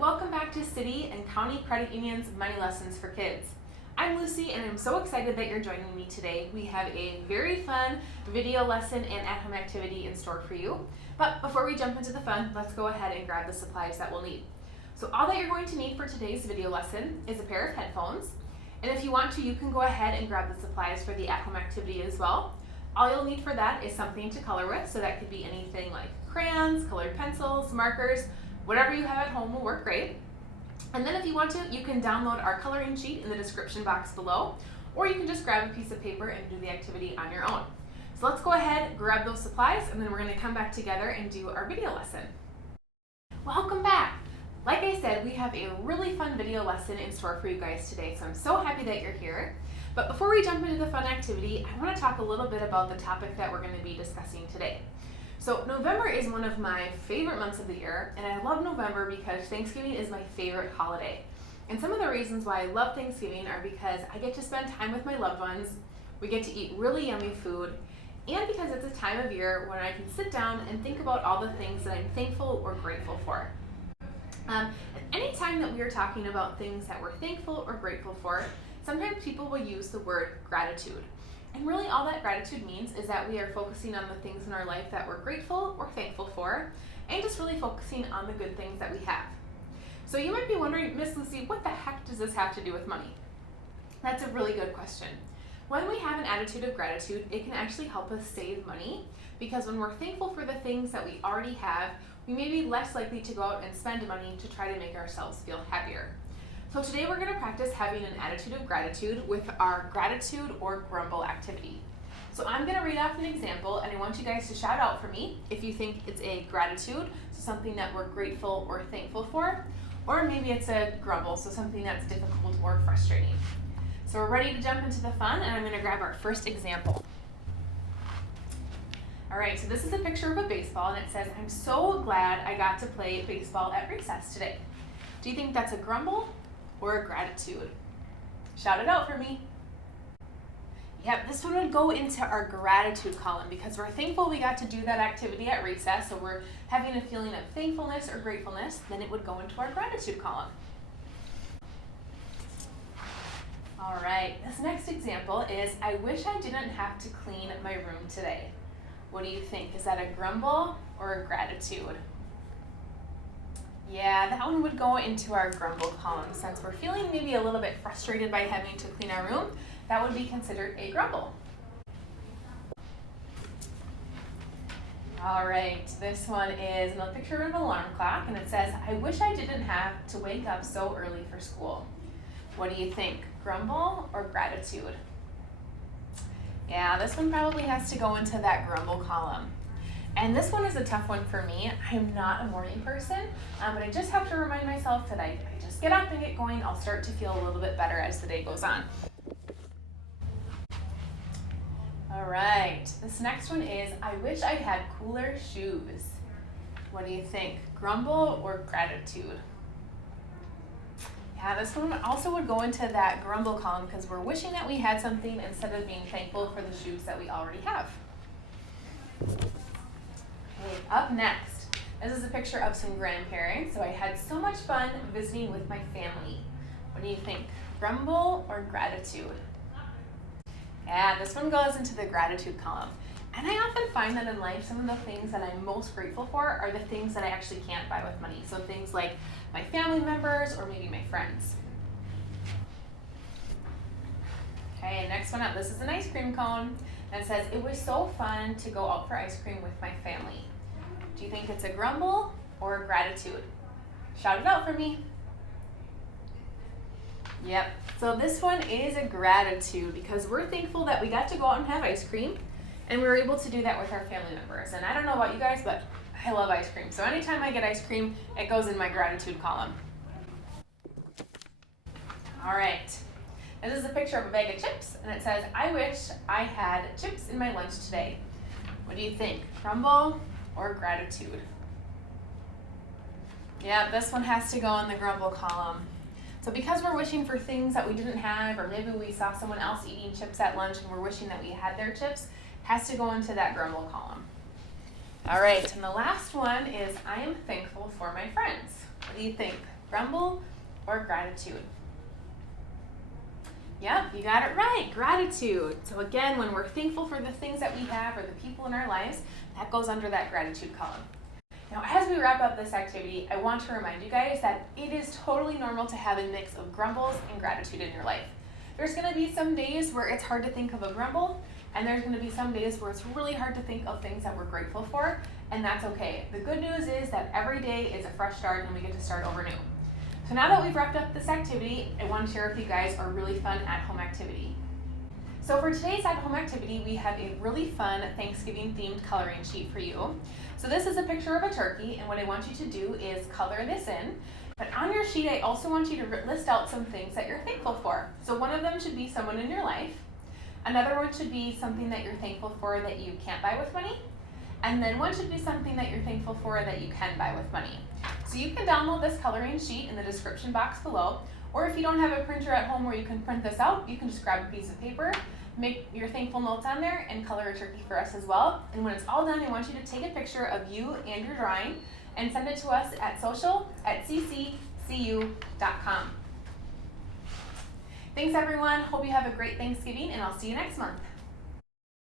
Welcome back to City and County Credit Union's Money Lessons for Kids. I'm Lucy and I'm so excited that you're joining me today. We have a very fun video lesson and at-home activity in store for you. But before we jump into the fun, let's go ahead and grab the supplies that we'll need. So all that you're going to need for today's video lesson is a pair of headphones. And if you want to, you can go ahead and grab the supplies for the at-home activity as well. All you'll need for that is something to color with, so that could be anything like crayons, colored pencils, markers, whatever you have at home will work great. And then if you want to, you can download our coloring sheet in the description box below, or you can just grab a piece of paper and do the activity on your own. So let's go ahead, grab those supplies, and then we're going to come back together and do our video lesson. Welcome back! Like I said, we have a really fun video lesson in store for you guys today, so I'm so happy that you're here. But before we jump into the fun activity, I want to talk a little bit about the topic that we're going to be discussing today. So November is one of my favorite months of the year, and I love November because Thanksgiving is my favorite holiday. And some of the reasons why I love Thanksgiving are because I get to spend time with my loved ones, we get to eat really yummy food, and because it's a time of year when I can sit down and think about all the things that I'm thankful or grateful for. Anytime that we are talking about things that we're thankful or grateful for, sometimes people will use the word gratitude. And really all that gratitude means is that we are focusing on the things in our life that we're grateful or thankful for, and just really focusing on the good things that we have. So you might be wondering, Miss Lucy, what the heck does this have to do with money? That's a really good question. When we have an attitude of gratitude, it can actually help us save money, because when we're thankful for the things that we already have, we may be less likely to go out and spend money to try to make ourselves feel happier. So today we're going to practice having an attitude of gratitude with our gratitude or grumble activity. So I'm going to read off an example, and I want you guys to shout out for me if you think it's a gratitude, so something that we're grateful or thankful for, or maybe it's a grumble, so something that's difficult or frustrating. So we're ready to jump into the fun, and I'm going to grab our first example. Alright, so this is a picture of a baseball, and it says, "I'm so glad I got to play baseball at recess today." Do you think that's a grumble or a gratitude? Shout it out for me. Yep, this one would go into our gratitude column because we're thankful we got to do that activity at recess, so we're having a feeling of thankfulness or gratefulness, then it would go into our gratitude column. All right, this next example is, "I wish I didn't have to clean my room today." What do you think? Is that a grumble or a gratitude? Yeah, that one would go into our grumble column. Since we're feeling maybe a little bit frustrated by having to clean our room, that would be considered a grumble. All right, this one is another picture of an alarm clock, and it says, "I wish I didn't have to wake up so early for school." What do you think? Grumble or gratitude? Yeah, this one probably has to go into that grumble column. And this one is a tough one for me. I'm not a morning person, but I just have to remind myself that I just get up and get going. I'll start to feel a little bit better as the day goes on. All right, this next one is, "I wish I had cooler shoes." What do you think? Grumble or gratitude? Yeah, this one also would go into that grumble column because we're wishing that we had something instead of being thankful for the shoes that we already have. Okay, up next, this is a picture of some grandparents. So I had so much fun visiting with my family. What do you think? Grumble or gratitude? Yeah, this one goes into the gratitude column. And I often find that in life, some of the things that I'm most grateful for are the things that I actually can't buy with money. So things like my family members or maybe my friends. Okay, next one up. This is an ice cream cone. And it says, "It was so fun to go out for ice cream with my family." Do you think it's a grumble or a gratitude? Shout it out for me. Yep, so this one is a gratitude because we're thankful that we got to go out and have ice cream, and we were able to do that with our family members. And I don't know about you guys, but I love ice cream. So anytime I get ice cream, it goes in my gratitude column. All right, this is a picture of a bag of chips, and it says, "I wish I had chips in my lunch today." What do you think? Grumble or gratitude? Yeah, this one has to go in the grumble column. So because we're wishing for things that we didn't have, or maybe we saw someone else eating chips at lunch and we're wishing that we had their chips, has to go into that grumble column. All right, and the last one is, "I am thankful for my friends." What do you think? grumble or gratitude? Yep, you got it right, gratitude. So again, when we're thankful for the things that we have or the people in our lives, that goes under that gratitude column. Now, as we wrap up this activity, I want to remind you guys that it is totally normal to have a mix of grumbles and gratitude in your life. There's going to be some days where it's hard to think of a grumble, and there's going to be some days where it's really hard to think of things that we're grateful for, and that's okay. The good news is that every day is a fresh start and we get to start over new. So now that we've wrapped up this activity, I want to share with you guys a really fun at-home activity. So for today's at-home activity, we have a really fun Thanksgiving-themed coloring sheet for you. So this is a picture of a turkey, and what I want you to do is color this in. But on your sheet, I also want you to list out some things that you're thankful for. So one of them should be someone in your life. Another one should be something that you're thankful for that you can't buy with money. And then one should be something that you're thankful for that you can buy with money. So you can download this coloring sheet in the description box below, or if you don't have a printer at home where you can print this out, you can just grab a piece of paper, make your thankful notes on there, and color a turkey for us as well. And when it's all done, I want you to take a picture of you and your drawing and send it to us at social@cccu.com. Thanks everyone, hope you have a great Thanksgiving, and I'll see you next month.